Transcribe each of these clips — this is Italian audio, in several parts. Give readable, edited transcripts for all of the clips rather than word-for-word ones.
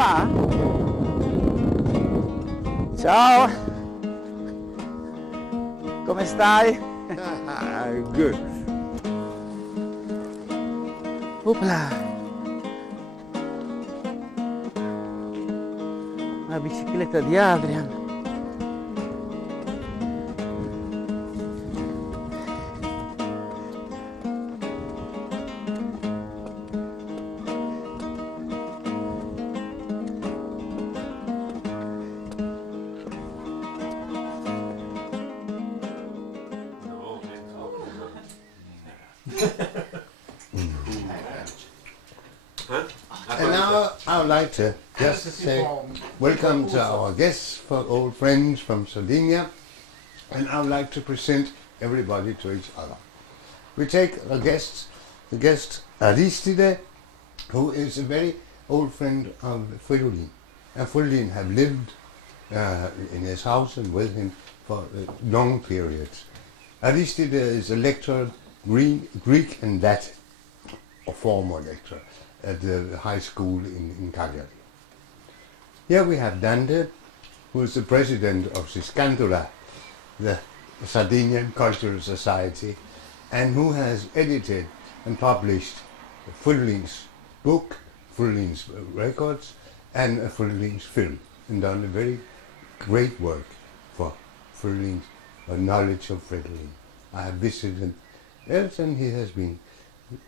qua? Ciao! Come stai? Good. Opla! La bicicletta di Adrian. And now I would like to just say welcome to our guests, for old friends from Sardinia, and I would like to present everybody to each other. We take the guest Aristide, who is a very old friend of Fridolin. And Fridolin have lived in his house and with him for long periods. Aristide is a lecturer, Greek and Latin, a former lecturer at the high school in Cagliari. Here we have Dante, who is the president of Siscandula, the Sardinian Cultural Society, and who has edited and published Fridolin's book, Fridolin's records, and Fridolin's film, and done a very great work for Fridolin's knowledge of Fridolin. I have visited else, and he has been,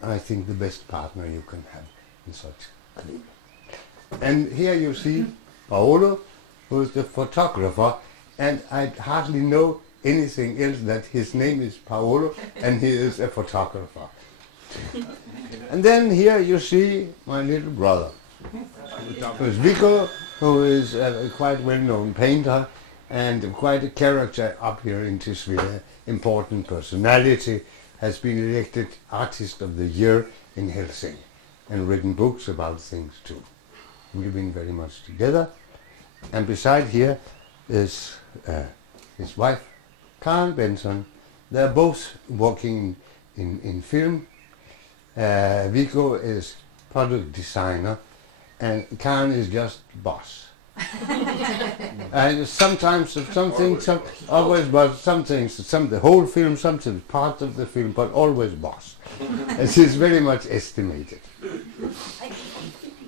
I think, the best partner you can have in such a thing. And here you see Paolo, who is the photographer, and I hardly know anything else that his name is Paolo and he is a photographer. And then here you see my little brother, who is Vico, who is a quite well-known painter and quite a character up here in Tisvile, important personality, has been elected Artist of the Year in Helsinki and written books about things too. We've been very much together. And beside here is his wife, Karen Benson. They're both working in film. Vico is product designer and Karen is just boss. And sometimes something, always boss, some things, the whole film, something part of the film, but always boss. And she's very much estimated.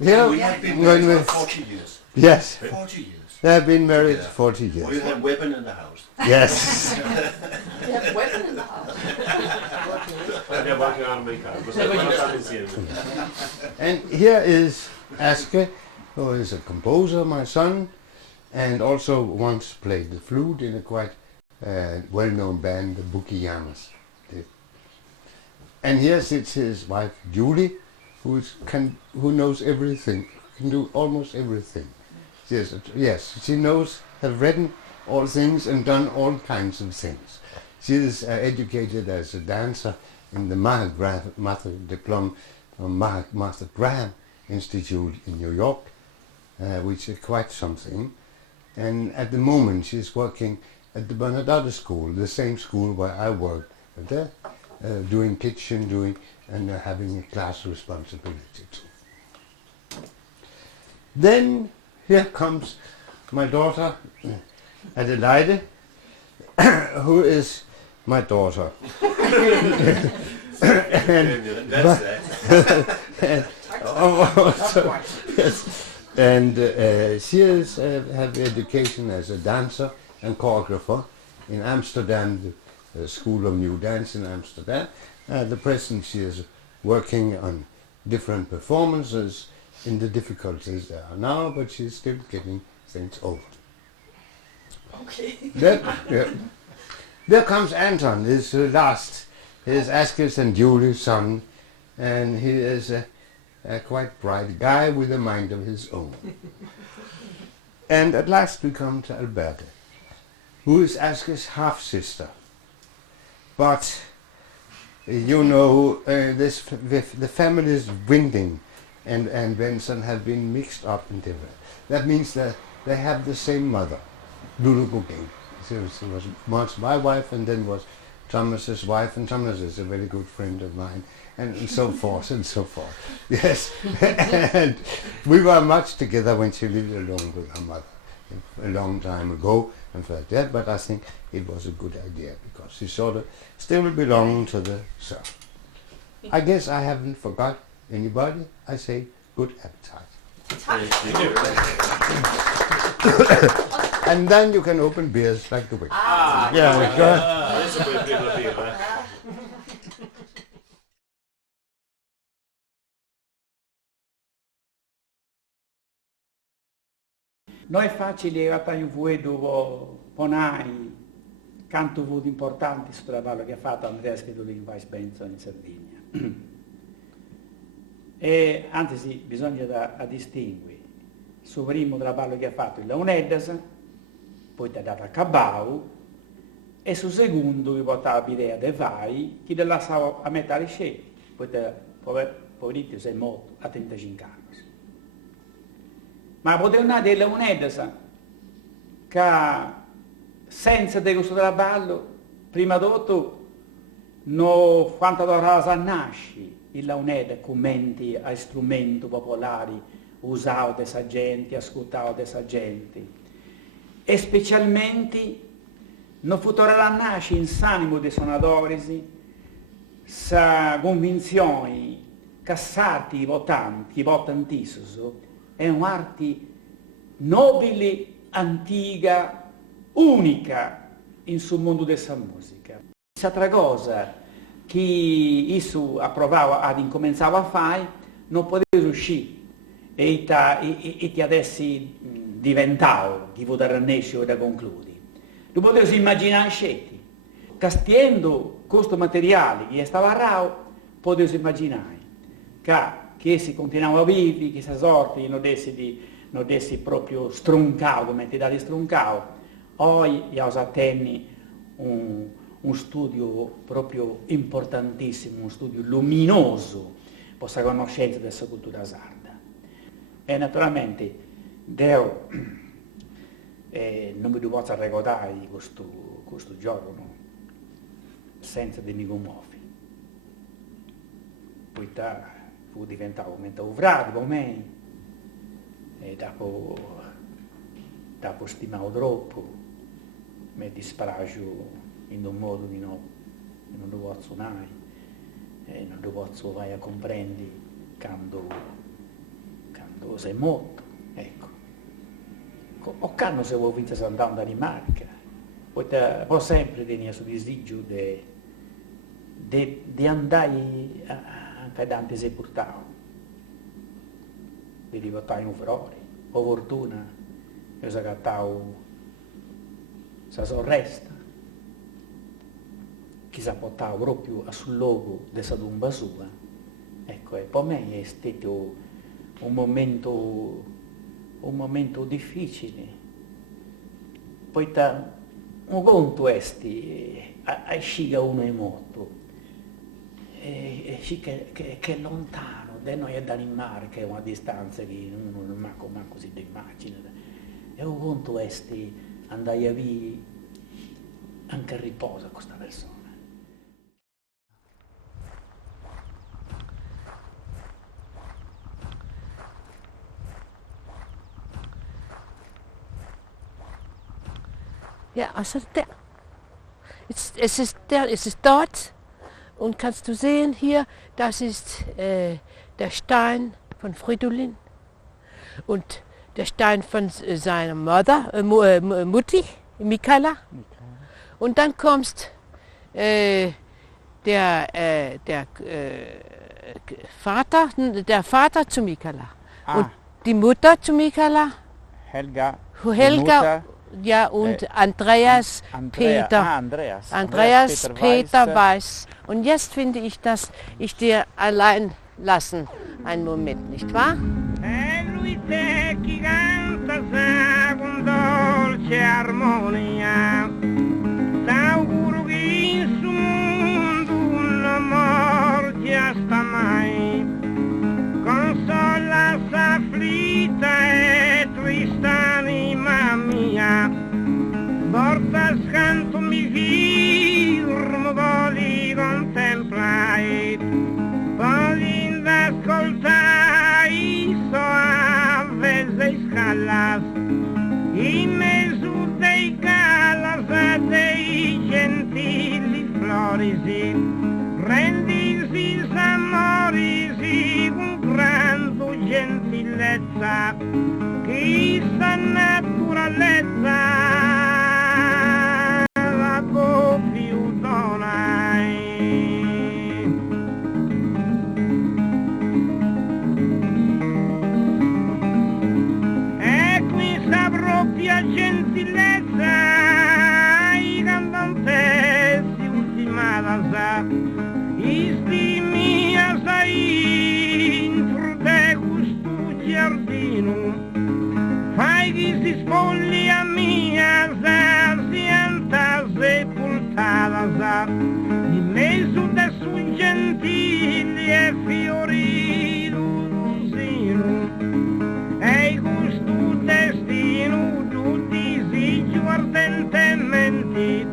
Here, we have been married for 40 years. Yes. 40 years. They have been married 40 years. We have weapon in the house. Yes. We have weapon in the house. And here is Aske, who is a composer, my son, and also once played the flute in a quite well-known band, the Bukiyanas. And here sits his wife, Julie, who knows everything, can do almost everything. Yes, she knows, has written all things and done all kinds of things. She is educated as a dancer in the Martha Diploma from Martha Graham Institute in New York, which is quite something. And at the moment she is working at the Bernadette School, the same school where I worked there, doing kitchen, and having a class responsibility too. Then here comes my daughter, Adelaide, who is my daughter. And she has have education as a dancer and choreographer in Amsterdam, the School of New Dance in Amsterdam. At the present she is working on different performances in the difficulties there are now, but she's still getting things over. Okay. There comes Anton, his last, his Asker's and Julie's son, and he is a quite bright guy with a mind of his own. And at last we come to Alberta, who is Asker's half-sister. But, you know, the families Winding and Benson have been mixed up in different. That means that they have the same mother, Lulu Booking. She was once my wife and then was Thomas's wife, and Thomas is a very good friend of mine. and so forth and so forth. Yes, and we were much together when she lived alone with her mother a long time ago and like that, but I think it was a good idea because she sort of still belonged to the son. I guess I haven't forgot anybody. I say good appetite. And then you can open beers like the wick. Yeah, go. Adesso puoi aprire la birra. Non è facile in voi dove ponai canto vuoti importanti sul lavoro che ha fatto Andrea Scritto in Vice Benson in Sardegna. E anzi bisogna da distinguere sul primo lavoro che ha fatto il Leonidas, poi ti ha dato a Cabau, e sul secondo che portava l'idea dei vai, che ti lasciava a metà di scegli, poi poverito sei morto a 35 anni. Ma poteva andare il Leonidas, che senza di questo lavoro, prima di tutto, quando la nasce, il Leonidas commenti a strumenti popolari, usava dessa gente, ascoltava dessa gente, e specialmente non futuro la nasce in sanimo dei suonatori, sa convinzione che sarti votanti, votantissimo, è un'arte nobile, antica, unica in sul mondo della musica. L'altra cosa che io approvavo ad incominciare a fare, non potevo riuscire e ti adesso diventavo, che potrà nascere da concludere. Non potevo immaginare scetti. Castiendo questo materiale che stava rao, potevo immaginare che si continuava a vivere, che questa sorte non dessi proprio stroncato, come ti dà stroncato. Oggi io ho tenni un studio proprio importantissimo, un studio luminoso per la conoscenza della cultura sarda. E naturalmente Deo non mi posso ricordare di questo giorno senza di mi commuovi. Poi fu diventato frate per me e dopo stimavo troppo, mi dispragio in un modo che non lo posso mai e non lo posso mai a comprendere quando sei morto, ecco. O quando se vuoi vinto andare in Danimarca, poi sempre tenere questo disagio di andare anche Dante sepultato, di riportare in furore, o fortuna, io ho cattato la sorresta, che si portava proprio sul luogo della tomba sua, ecco, e per me è stato un momento difficile. Poi un conto è a sciga uno è morto, e che è lontano, da noi è Danimarca, è una distanza che uno non manco si immagina. E un conto è andare a via anche a riposo a questa persona. Ja, og så der. Es ist dort und kannst du sehen hier, das ist der Stein von Fridolin und der Stein von seiner Mutti, Mikala. Und dann kommt der Vater zu Mikala und die Mutter zu Mikala. Helga. Ja, und Andreas Peter Peter Weiß. Und jetzt finde ich, dass ich dir allein lassen, einen Moment, nicht wahr? E lui te chi canta sa con dolce armonia, t'auguro che in su mondo non morgiasta mai, consola s'afflitta e triste anima mia, porta scanto mi firmo voli contemplai, callas, in mezzo dei callas dei gentili florisi, rendisi s'amorisi con grande gentilezza, che sta naturalezza la più donai. E questa propria gentilezza i cantantessi ultimata istimia sai in de questo giardino, fai che si spogli a mia sienta sepoltata in mezzo de su gentili e fiorito rosino, e questo destino tu disigi ardentemente,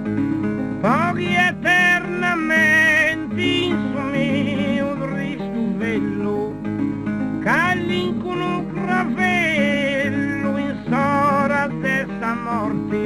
pochi eternamente in suo mio ristuvello, cagli con un cravello in sora desta morte,